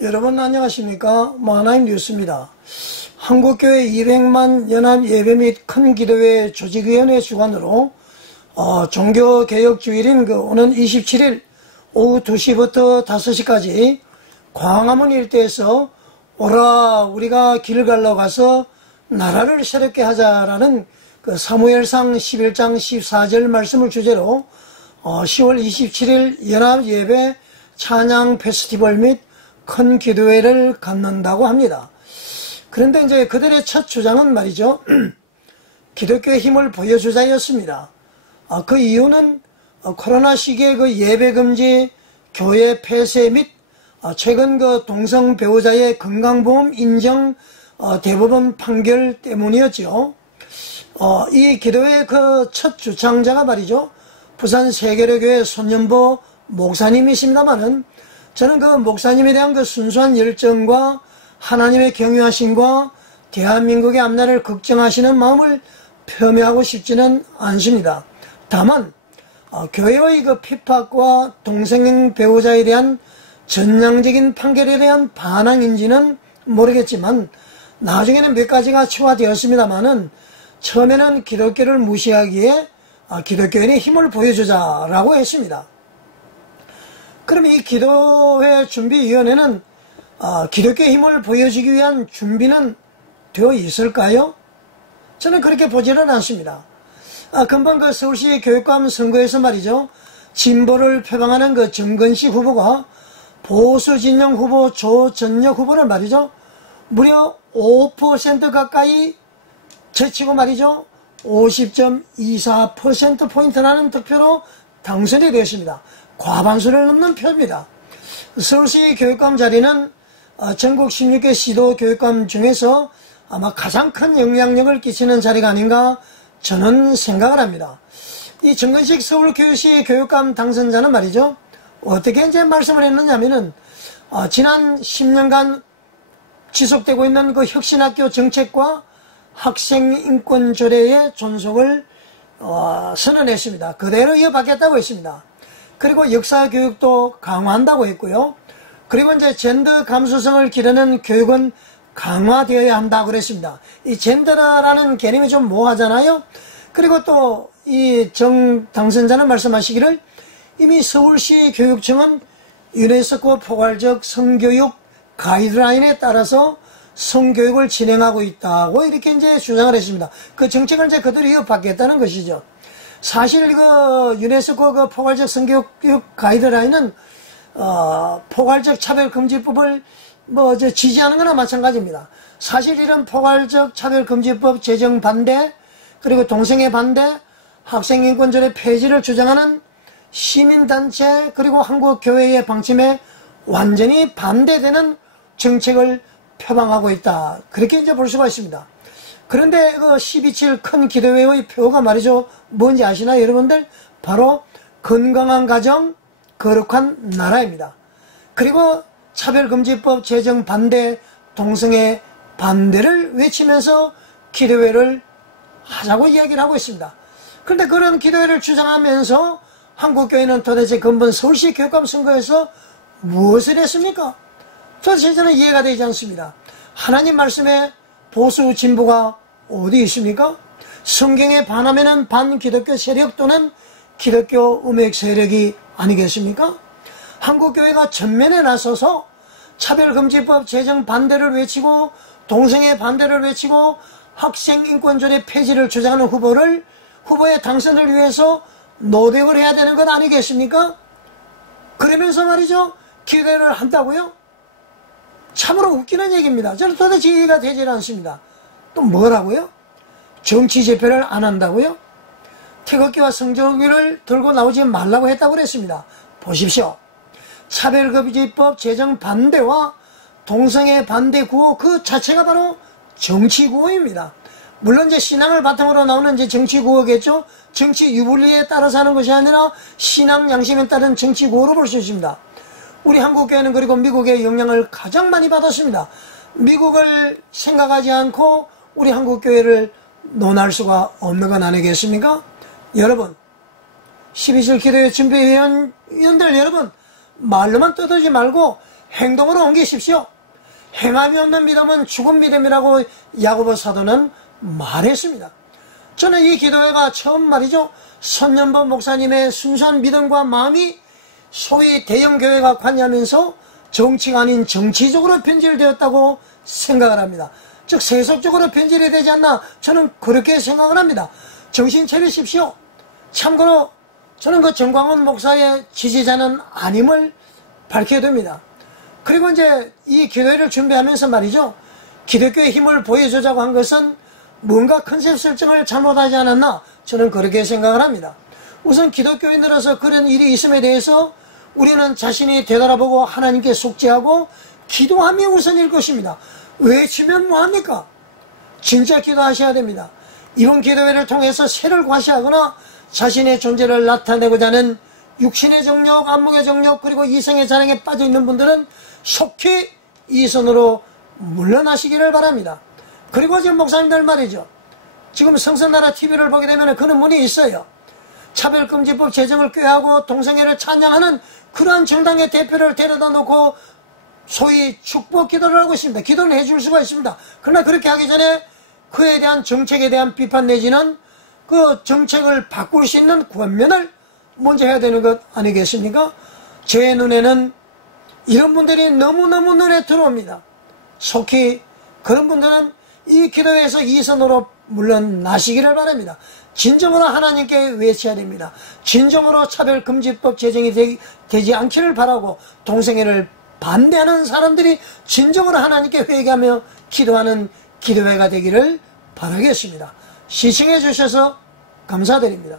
여러분 안녕하십니까? 하나님 뉴스입니다. 한국교회 200만 연합예배 및 큰기도회 조직위원회 주관으로 종교개혁주일인 오는 27일 오후 2시부터 5시까지 광화문 일대에서 오라 우리가 길갈로 가서 나라를 새롭게 하자라는 사무엘상 11장 14절 말씀을 주제로 10월 27일 연합예배 찬양 페스티벌 및 큰 기도회를 갖는다고 합니다. 그런데 이제 그들의 첫 주장은 말이죠. 기독교의 힘을 보여주자였습니다. 그 이유는 코로나 시기의 예배 금지, 교회 폐쇄 및 최근 동성 배우자의 건강보험 인정 대법원 판결 때문이었죠. 이 기도회의 첫 주창자가 말이죠. 부산 세계로교회 손연보 목사님이십니다만은 저는 목사님에 대한 순수한 열정과 하나님의 경외하심과 대한민국의 앞날을 걱정하시는 마음을 폄훼하고 싶지는 않습니다. 다만 교회의 핍박과 동성 배우자에 대한 전향적인 판결에 대한 반항인지는 모르겠지만 나중에는 몇 가지가 초화되었습니다만은 처음에는 기독교를 무시하기에 기독교인의 힘을 보여주자라고 했습니다. 그럼 이 기도회 준비위원회는 기독교의 힘을 보여주기 위한 준비는 되어 있을까요? 저는 그렇게 보지는 않습니다. 금방 서울시 교육감 선거에서 말이죠. 진보를 표방하는 정건식 후보가 보수 진영 후보 조전혁 후보를 말이죠. 무려 5% 가까이 제치고 말이죠. 50.24%포인트라는 득표로 당선이 되었습니다. 과반수를 넘는 표입니다. 서울시 교육감 자리는 전국 16개 시도 교육감 중에서 아마 가장 큰 영향력을 끼치는 자리가 아닌가 저는 생각을 합니다. 이 정건식 서울교육시 교육감 당선자는 말이죠. 어떻게 이제 말씀을 했느냐면은 지난 10년간 지속되고 있는 혁신학교 정책과 학생인권 조례의 존속을 선언했습니다. 그대로 이어받겠다고 했습니다. 그리고 역사교육도 강화한다고 했고요. 그리고 이제 젠더 감수성을 기르는 교육은 강화되어야 한다고 그랬습니다. 이 젠더라는 개념이 좀 모호하잖아요. 그리고 또 이 정 당선자는 말씀하시기를 이미 서울시 교육청은 유네스코 포괄적 성교육 가이드라인에 따라서 성교육을 진행하고 있다고 이렇게 이제 주장을 했습니다. 그 정책을 이제 그대로 이어받겠다는 것이죠. 사실 유네스코 포괄적 성교육 가이드라인은 포괄적 차별금지법을 지지하는 거나 마찬가지입니다. 사실 이런 포괄적 차별금지법 제정 반대, 그리고 동성애 반대, 학생인권조례 폐지를 주장하는 시민단체, 그리고 한국교회의 방침에 완전히 반대되는 정책을 표방하고 있다. 그렇게 이제 볼 수가 있습니다. 그런데 12.7 큰 기도회의 표가 말이죠. 뭔지 아시나요, 여러분들? 바로 건강한 가정, 거룩한 나라입니다. 그리고 차별금지법 제정 반대, 동성애 반대를 외치면서 기도회를 하자고 이야기를 하고 있습니다. 그런데 그런 기도회를 주장하면서 한국교회는 도대체 근본 서울시 교육감 선거에서 무엇을 했습니까? 도대체 저는 이해가 되지 않습니다. 하나님 말씀에 보수 진보가 어디 있습니까? 성경에 반하면은 반기독교 세력 또는 기독교 음악 세력이 아니겠습니까? 한국교회가 전면에 나서서 차별금지법 제정 반대를 외치고 동성애 반대를 외치고 학생인권조례 폐지를 주장하는 후보의 당선을 위해서 노력을 해야 되는 것 아니겠습니까? 그러면서 말이죠. 기도회를 한다고요? 참으로 웃기는 얘기입니다. 저는 도대체 이해가 되지 않습니다. 또 뭐라고요? 정치 제표를 안 한다고요? 태극기와 성조기를 들고 나오지 말라고 했다고 그랬습니다. 보십시오. 차별금지법 제정 반대와 동성애 반대 구호 그 자체가 바로 정치 구호입니다. 물론 이제 신앙을 바탕으로 나오는 이제 정치 구호겠죠. 정치 유불리에 따라서 하는 것이 아니라 신앙 양심에 따른 정치 구호로 볼 수 있습니다. 우리 한국교회는 그리고 미국의 영향을 가장 많이 받았습니다. 미국을 생각하지 않고 우리 한국교회를 논할 수가 없는 건 아니겠습니까? 여러분, 12절 기도회 준비위원들 여러분, 말로만 떠들지 말고 행동으로 옮기십시오. 행함이 없는 믿음은 죽은 믿음이라고 야고보 사도는 말했습니다. 저는 이 기도회가 처음 말이죠, 선년보 목사님의 순수한 믿음과 마음이 소위 대형교회가 관여하면서 정치가 아닌 정치적으로 변질되었다고 생각을 합니다. 즉 세속적으로 변질이 되지 않나, 저는 그렇게 생각을 합니다. 정신 차리십시오. 참고로 저는 그 정광훈 목사의 지지자는 아님을 밝혀야 됩니다. 그리고 이제 이 기도회를 준비하면서 말이죠, 기독교의 힘을 보여주자고 한 것은 뭔가 컨셉 설정을 잘못하지 않았나, 저는 그렇게 생각을 합니다. 우선 기독교인으로서 그런 일이 있음에 대해서 우리는 자신이 되돌아보고 하나님께 속죄하고 기도함이 우선일 것입니다. 외치면 뭐합니까? 진짜 기도하셔야 됩니다. 이번 기도회를 통해서 새를 과시하거나 자신의 존재를 나타내고자 하는 육신의 정욕, 안목의 정욕, 그리고 이성의 자랑에 빠져있는 분들은 속히 이 선으로 물러나시기를 바랍니다. 그리고 지금 목사님들 말이죠, 지금 성선나라 TV를 보게 되면 그런 분이 있어요. 차별금지법 제정을 꾀하고 동성애를 찬양하는 그러한 정당의 대표를 데려다 놓고 소위 축복 기도를 하고 있습니다. 기도를 해줄 수가 있습니다. 그러나 그렇게 하기 전에 그에 대한 정책에 대한 비판 내지는 그 정책을 바꿀 수 있는 권면을 먼저 해야 되는 것 아니겠습니까? 제 눈에는 이런 분들이 너무너무 눈에 들어옵니다. 속히 그런 분들은 이 기도회에서 이선으로 물러나시기를 바랍니다. 진정으로 하나님께 외쳐야 됩니다. 진정으로 차별금지법 제정이 되지 않기를 바라고, 동성애를 반대하는 사람들이 진정으로 하나님께 회개하며 기도하는 기도회가 되기를 바라겠습니다. 시청해 주셔서 감사드립니다.